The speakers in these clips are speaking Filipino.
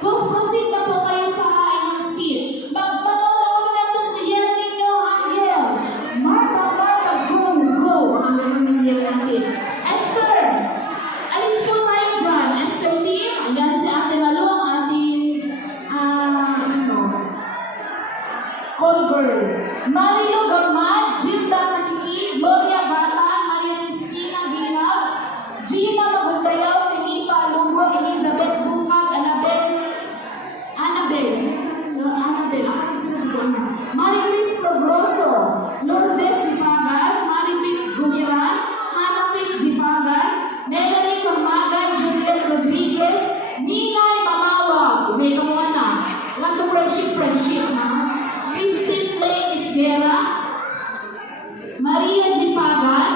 Proceed na po kayo sa inyong seat. Magmanood na tungyan ninyo ang yell. Martha, Martha, go, go. Ang ganun yung yell natin. Esther, alis po tayo dyan. Esther team, ayan si Ate Malu, ang ating, call girl. Marilo Gamad, Gilda Nakiki, Gloria Gata, Maria Cristina Ginab, Gina Magundayaw, Felipa Lugo, Elizabeth Bungkag, Annabel, ako gusto ko na. Marie Chris Progroso, Lourdes Zipagan, Marie Vic Gumiran, Hannah Vic Zipagan, Melanie Carmagan, Juliet Rodriguez, Ninay Mamawag, may kamuha na. Want to friendship, ha? Christine Lane Isguera, Marian Zipagan,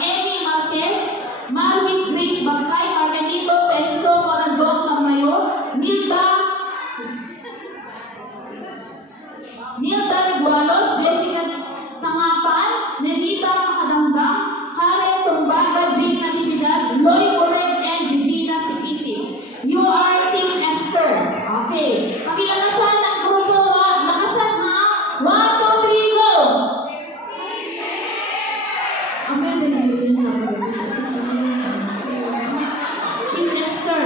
Amy Marquez, Marvic Grace Bangkay, Carmelito Penso, Corazon Tamayo, Nilda Regualos, Jessica Tangapan, Nenita Makadamdam, Karen Tumbaga, Jane Natividad, Loy Oreg, and Divina Sipisi. You are Team Esther. Okay. Pakilakasan ang grupo. Lakasan ha. 1, 2, 3, go! Amen. Team Esther.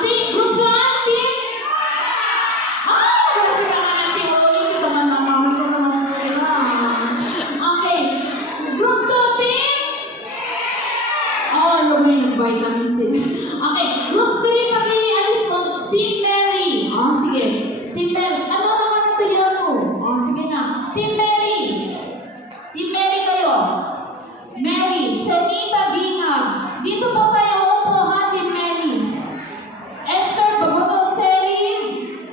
Team Group 1, Team? Kasi ka nga natin. Ito naman ang mama ko naman. Okay. Group 2, Team? Lumay nag-vitamin C. Okay. Group 3, pag-ialis mo. Team Mary. Sige. Team Mary. Ano naman ito yan mo? Sige na. Team Mary. Team Mary kayo. Mary. Senita Bingham. Dito po tayo upo ha, Team Mary. Esther Bagono, Sally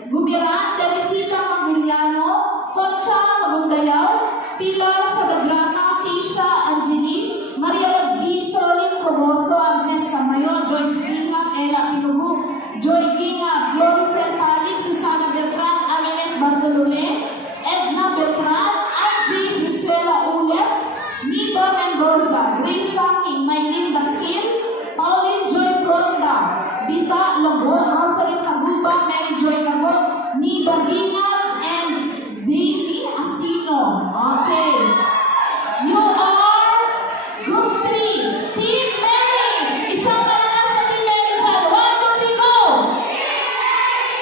Gumiran, Teresita Maguliano, Concha Magundayaw, Pilar Sadagrana, Keisha Angeline, Maria Laggi, Solim Promoso, Agnes Camayo, Joyce Bingham, Ella Pinubu, Joy Ginga, Gloricel Palik, Susana Beltran, Aminet Bartolome, Edna Beltran, Angie Brizuela Ulet, Nito Mendoza, Grace Sangi, Maylin Dakil, Pauline Joy Fronda, Bita Lobo, Rosalind Taguba, Mary Joy Lago, Nida Ginga, and Davy Asino. Okay. You are Group 3, Team Mary. Isang malakas na Team Mary dyan. 1, 2, 3, go!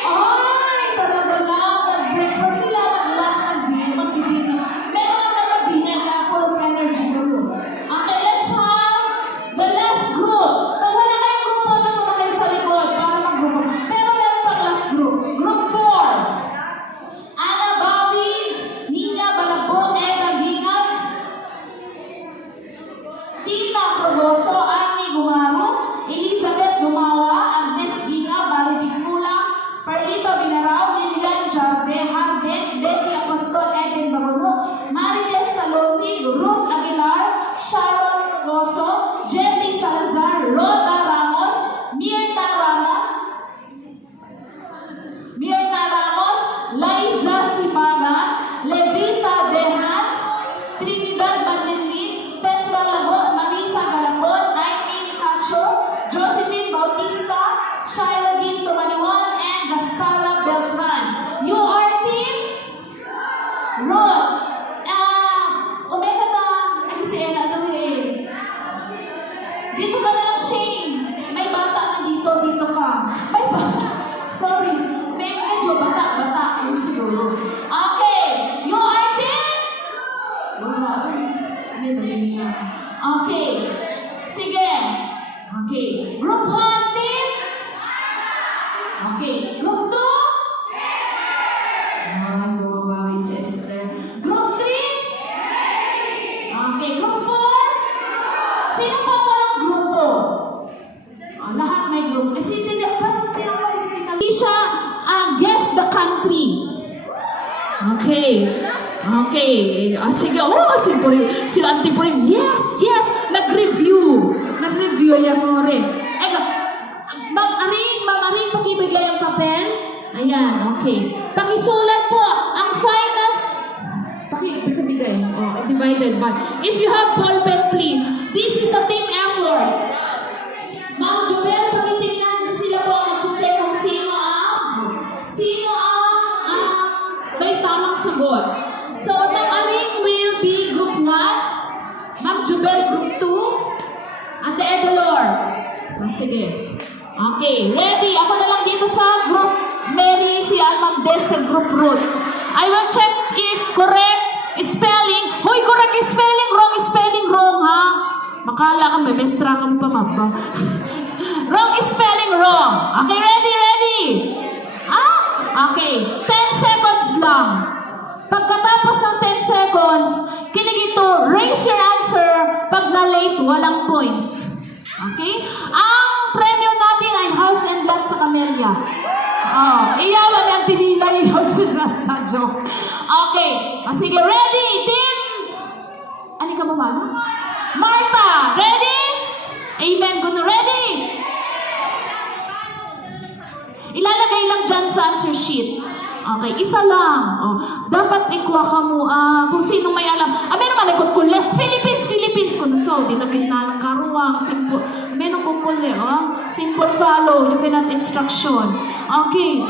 Ay, talaga lang. Nag-breakfast sila, nag-lunch, magdidino. Meron lang naman din yan, full of energy group. Okay, let's have the last group. Pag wala kayong grupo, doon muna kayo sa likod para mag-grupo. Pero meron pang last group. Group 4. Ana Bawi, Nina Balabon, Eda Gingan, Tina Progoso, Annie Gumaro, Elizabeth Gumawa, Agnes Ginga, Bari Picula, Perlito Binarao, Lilian Jarde, Harden, Betty Apostol, Eden Bagono, Marites Talosi, Ruth Aguilar, Sharon Goso, Jetty Salazar, Rhoda Ramos, Mirna Ramos, Liza Sipaga, Levita Dehan, Trinidad Manlilin, Petra Lagot, Marisa Galapon, Aileen Cacho, Josephine Bautista, Shailadin Tumaniwan, and Gaspara Beltran. You are Team Ruth. Omega ta, ay si Ella, dito ka na lang, Shane. May bata na dito ka. May bata. Sorry. Medyo bata. Yung siguro. Okay. You are Team? Wala. Okay. Sige. Okay. Group 1, Team? Okay. Group 2? Bumabawi si Esther. Group 3? Okay. Group 4? Sino pa walang grupo? Lahat may grupo. Kasi parang tinawag si Alicia, guess the country. Okay. Sige. Si Auntie Purim. Yes. Nag-review yan mo rin. Mang-aring, pakibigay ang papel. Ayan, okay. Pakisulat po ang final. Pakibigay. Divided by. If you have ball pen, please. This is a team effort. Ma'am Joel, pakitingnan sila. Sige. Okay, ready? Ako na lang dito sa group Mary, si Almam Des sa group Ruth. I will check if correct spelling. Hoy, correct spelling wrong, ha? Makala ka, may mestra ka pa, mabang. Wrong spelling wrong. Okay, ready? Ah? Okay, 10 seconds lang. Pagkatapos ng 10 seconds, kinigito, raise your answer. Pag na-late, walang points. Okay? Ang premyo natin ay house and lot sa Camellia. Oh, iyawan ang tinilay house and lot na joke. Okay. Sige, ready, team? Ano ka ba, Mano? Martha, ready? Amen. Good. Ready? Ilalagay lang dyan sa answer sheet. Okay, isa lang. Oh, dapat ikuha ka mo kung sino may alam. May naman nagkukulit. Philippines. Kung so, di na ng karuwang. Simple. May nang kukulit. Simple follow. You cannot instruction. Okay.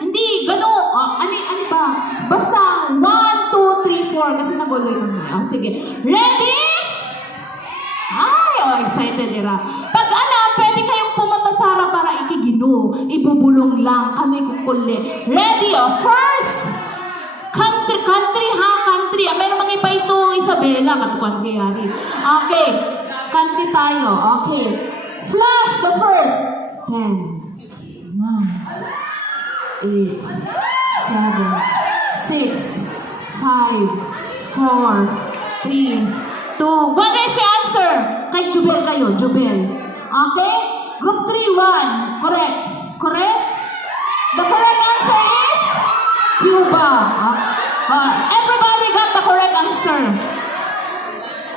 Hindi, gano'n. Ano ba? Basta 1, 2, 3, 4. Kasi naguloy kami. Sige. Ready? Ay, excited era. Pag pwede kayong pumunta sa harap para ikigino. Ibubulong lang. Kami kukuli. Ready, First, country. Meron mga iba ito, Isabela. Katukuan kaya rin. Okay. Country tayo. Okay. Flash the first. 10, 9, 8, 7, 6, 5, 4, 3, 2, 1. Raise your answer. Kay Jubel kayo. Okay? Group 3, 1. Correct? The correct answer is Cuba. Everybody got the correct answer.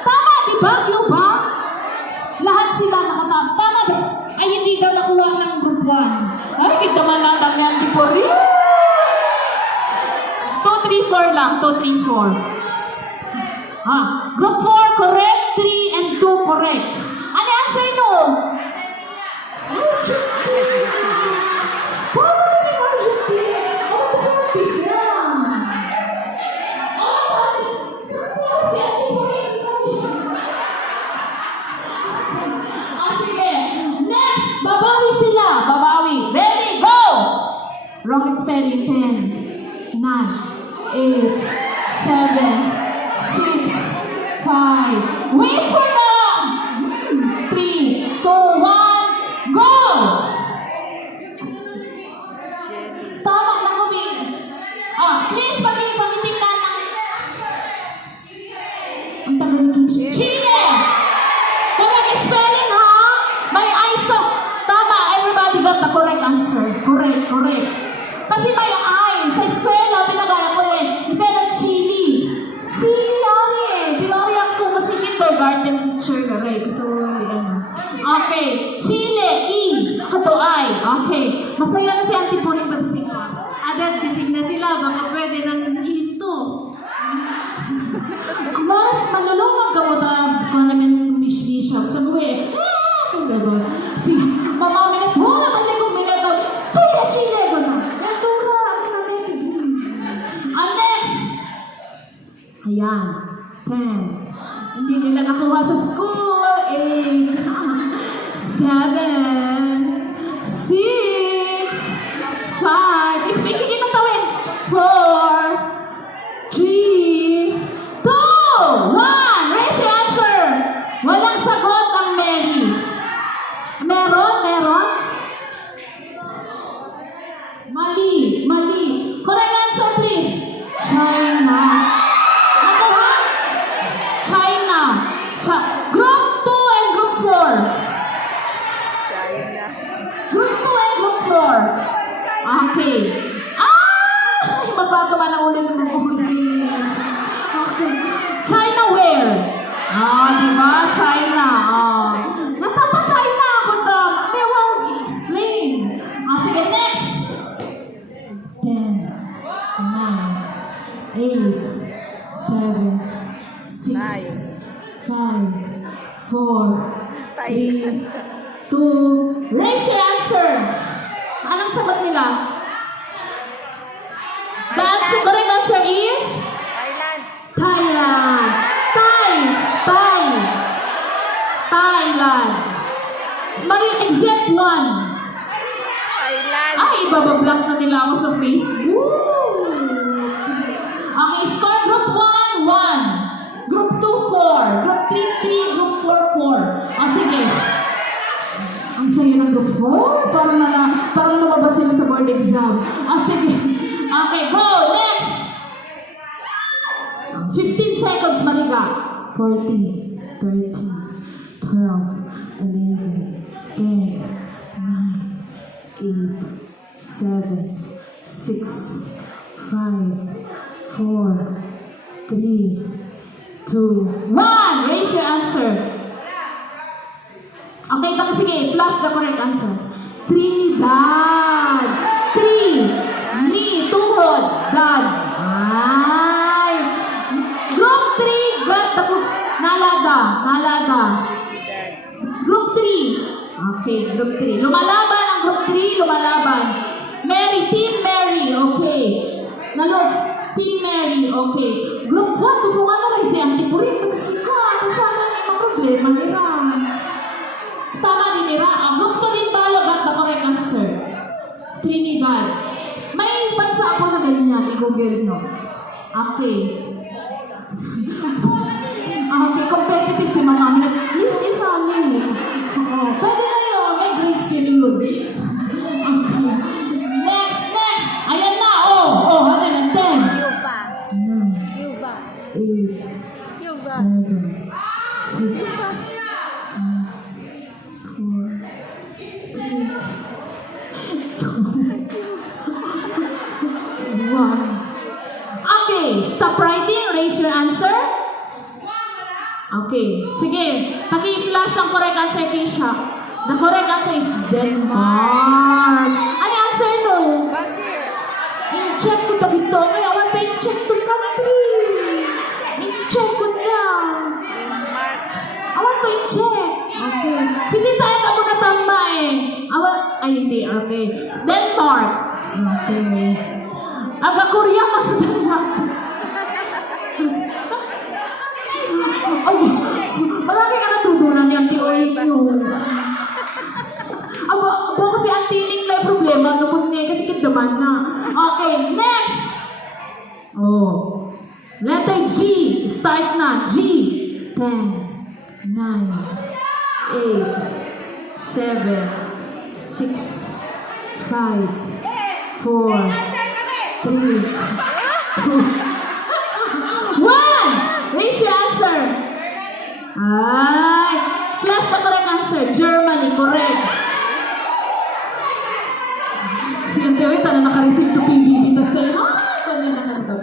Tama, di ba, Cuba? Lahat sila nakatama. Tama, ay hindi daw nakuha ng group 1. Ay, kita man natin yan, di po rin. 2, 3, 4 lang. 2, 3, 4. Group 4, correct. 3 and 2, correct. Ano answer no? Paano naging Argentina? Ako ba ka biglang? Sige. Next, babawi sila. Ready, go! Wrong spelling. 10, 9, 8, 7, 6, 5. Wait for them! 3, 2, 1, go! Tama na kami. Please, pakitingnan ng... Ang tagal ng Chile! Correct spelling, ha? May ISO. Tama, everybody got the correct answer. Correct. Kasi may I. Sa eskwela, pinagaya ko pero Chile. Pinariyak ko kasi kindergarten teacher na rin. Okay. Chile, E. Kato I. Okay. Masaya na si Auntie Puri pati si Agad gising na sila, baka pwede nang hinto. Mas malulungag ka mo kung namin misya. Sabi, kung gano'n. Si Mama Minute, natali kong Minute. Chile, gano'n. Natura, ang namin. Next. Ayan. 10. Hindi nila nakuha sa school. 8, 7, 6, 5. Ikikita tawin. 4, 3, 2, 1. Raise your answer. Walang sagot ang Mary. Meron? Mali. Correct answer, please. China. Group 2 and Group 4. Group 2 and Group 4. Okay. Mabago man ang ulit ng ulit. Okay. China where? Diba? China. China ako daw. May wag explain. Sige, next. 10, 9, 8, 7, 6, 5, 4, 3, 2. Raise your answer. Anong sagot nila? The correct answer is? Thailand. Thailand. Mali, except one. Thailand. Ay, ibabablock na nila ako sa Facebook. Okay, score group 1, 1. Group 2, 4. Group 3, 3. Group 4, 4. O, sige. Ang saya ng group 4. Parang lumabas sila sa board exam. O, sige. Okay, go. Next. 15 seconds, Malika. 14, 13, 12, 11, 10, 9, 8, 7, 6, 5, 4, 3, 2, 1. Raise your answer. Okay, sige. Flash the correct answer. Trinidad. 3. Ni. Tuhod. Dad. Ay. Group 3. Nalada. Group 3. Okay, group 3. Lumalaban ang group 3. Lumalaban. Mary. Team Mary. Okay. Team Mary. Okay. Group 1. Tufungan na rin si Auntie Purin. Magsika. Kasama na yung mga problema nila. Tama din nila. Group 2 din talo. Got the correct answer. Trinidad. May bansa po na ganyan. I-google nyo. Okay. Okay, competitive si Mama. Little running. Pwede na yun. May grades period. Okay. Next. Ayan na. Ano na? 10. Yuba. 9, Yuba. 8, Yuba. 7, 6, 4, 3, 2, 1. Okay, stop writing. Raise your answer. Okay, sige. Paki-flash ang correct answer, Keisha. The correct answer is Denmark. Ano yung answer no? Bakit? I-check ko ta dito. May awan pa i-check to country. I-check ko na. Denmark. Awan to i-check. Okay. Sige tayo ka muna tama eh. Ay, hindi. Okay. Denmark. Okay. Aga-Korea ka na Denmark. Ay, malaki ka natutunan ni Auntie Oy nyo. Aba kasi Auntie Ning may problema. Nukod niya kasi kitaman na. Okay, next! Letter G. Start na. G. 10, 9, 8, 7, 6, 5, 4, 3, 2, 1! Raise your answer. Ay! Flash the correct answer. Germany, correct. Si Auntie Oy, na naka-receive to PBB. Tapos sa'yo, kanina na ito.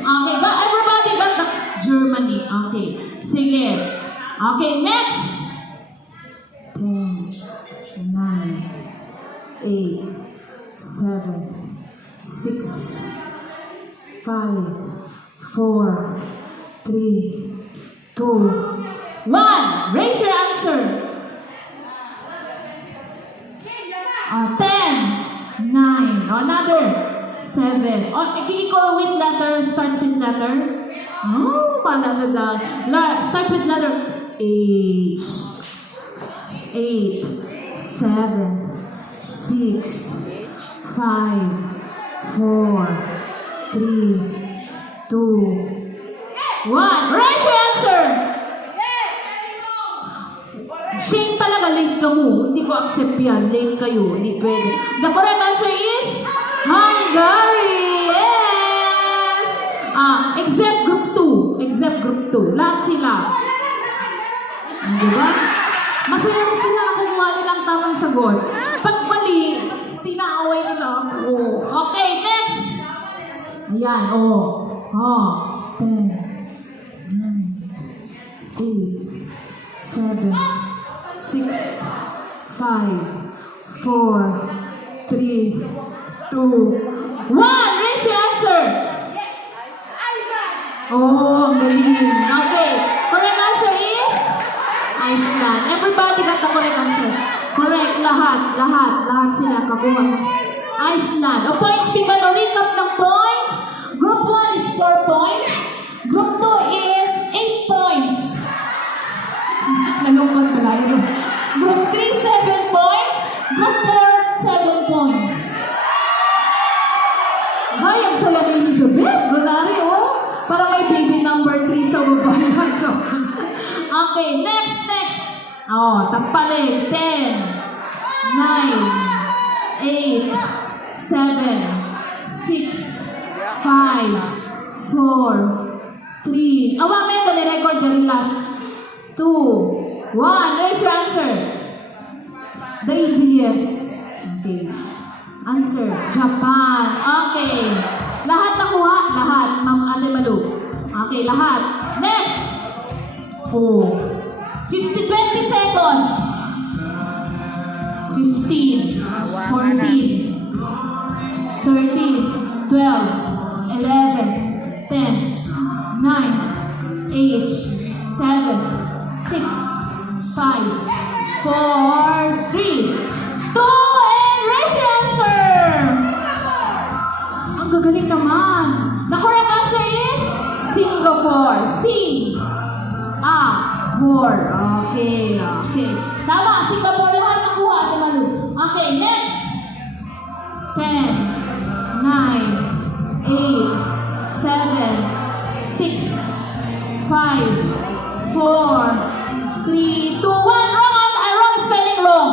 Okay, everybody got the Germany. Okay, sige. Okay, next. 10, 9, 8, 7, 6, 5, 4, 3, 2, 1. Raise your answer. 10, 9, another 7. Kiko with letter, starts with letter. Paano daw? Starts with letter H. 8, 7, 6, 5, 4, 3, 2, 1. Raise your answer. Shane talaga, late ka mo. Hindi ko accept yan. Late kayo. Hindi pwede. The correct answer is Hungary. Yes! Except group 2. Except group 2. Lahat sila. Diba? Masaya sila kumuha nilang tamang sagot. Pag mali, tinaaway nila ako. Okay, next! Ayan, 10, 9, 8, 7, 6, 5, 4, 3, 2, 1. Raise your answer. Ang galing. Okay. Correct answer is Iceland. Everybody got the correct answer. Correct. Lahat sila kakuha. Iceland. Points, Pibalo. Recap ng points. Group 1 is 4 points. Group 2 is 8 points. Nalungkot pala. Group 3, 7 Okay, next. Oh, tampalig. 10, 9, 8, 7, 6, 5, 4, 3. Mamaya ko record the last. 2, 1. Raise your answer. The easiest. Okay. Answer, Japan. Okay. Lahat nakuha? Lahat, Ma'am Ate Malu. Okay, lahat. Next. Oh. 20 seconds. 15, 14, 13, 12, 11, 10, 9, 8, 7, 6, 5, 4, 3, 2, and raise your answer! Ang gagaling naman. The correct answer is Singapore. Singapore. Okay. Tama, Singapore lahat nakuha, Ate Malu. Okay, next. 10, 9, 8, 7, 6, 5, 4, 3, 2, 1. Wrong spelling, wrong.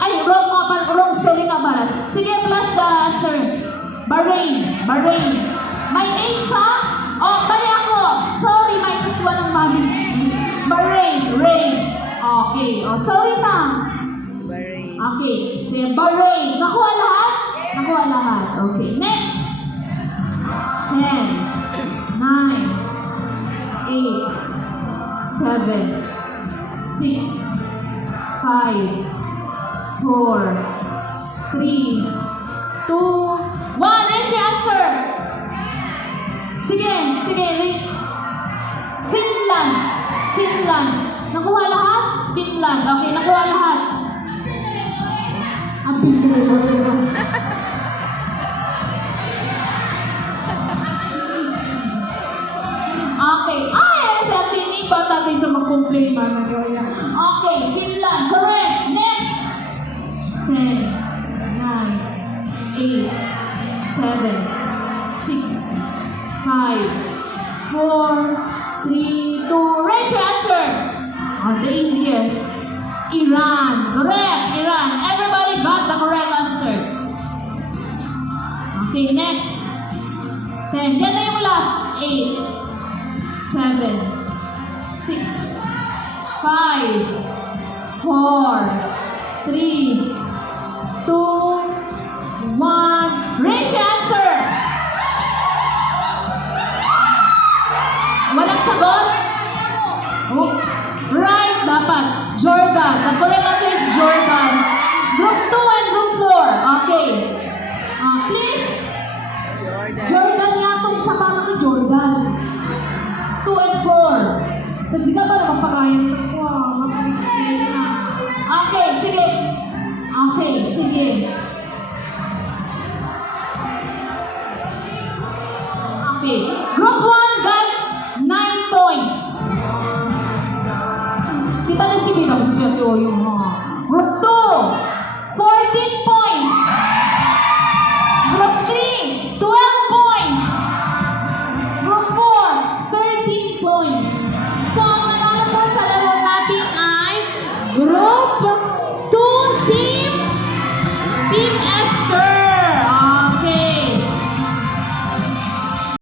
Ay, wrong spelling nga pala. Sige, flash the answer. Bahrain. May 8 siya? Oh, bali ako. Sorry, minus 1 ang mami. Bahrain. Okay. Oh, sorry na. Okay. Sige, Bahrain. Nakuha lahat? Nakuha lahat. Okay. Next. 10, 9, 8, 7, 6, 5, 4, 3, 2, 1. Raise your answer. Sige. Finland. Nakuha lahat? Finland. Okay, nakuha lahat. Ang bilis. Okay. Ay, sa tinig pa natin sa mag-complain, Mama Joya. Okay, Finland. Correct. Next. 10, 9, 8, 7, 6, 5, 4, 3, 2. Raise your answer. The easiest. Iran. Correct. Iran. Everybody got the correct answer. Okay, next. 10. Yan na yung last. 8, 7, 6, 5, 4, 3, 2, 1. Raise your answer. Walang sagot? Oh, right, dapat. Jordan. The correct answer is Jordan. Group 2 and Group 4. Okay. Please. Jordan nga itong sapato ni Jordan. 2 and 4. Kasi ka ba naman pakayan ito? Wow, mapag-explain na. Okay, sige. Okay. Group 1 got 9 points. Kita na si Pino, kasi yung